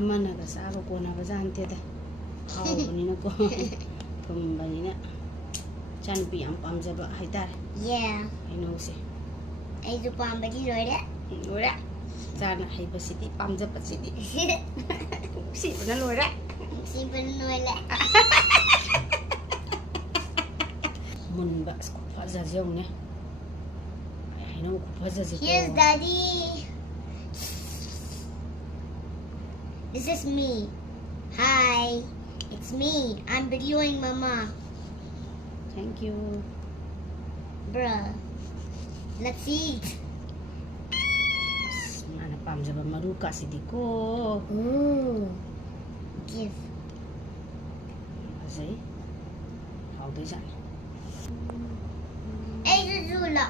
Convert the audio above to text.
amanaga saba konaba janteda hawbanina ko thumbanina chanpi am pamjaba haitare Yeah. Heinou se Aisu pambadi loira. loira chana haibasidi pamjabasidi sibana loira Simpan noila. munba ko fazajong ne Heinou ko fazaji ko Here's Daddy. This is me. Hi. It's me. I'm videoing Mama. thank you Bruh. Let's eat. mana pamjaba maru kasidi ko Ooh. Give. azai hawdai jani Aisu zula.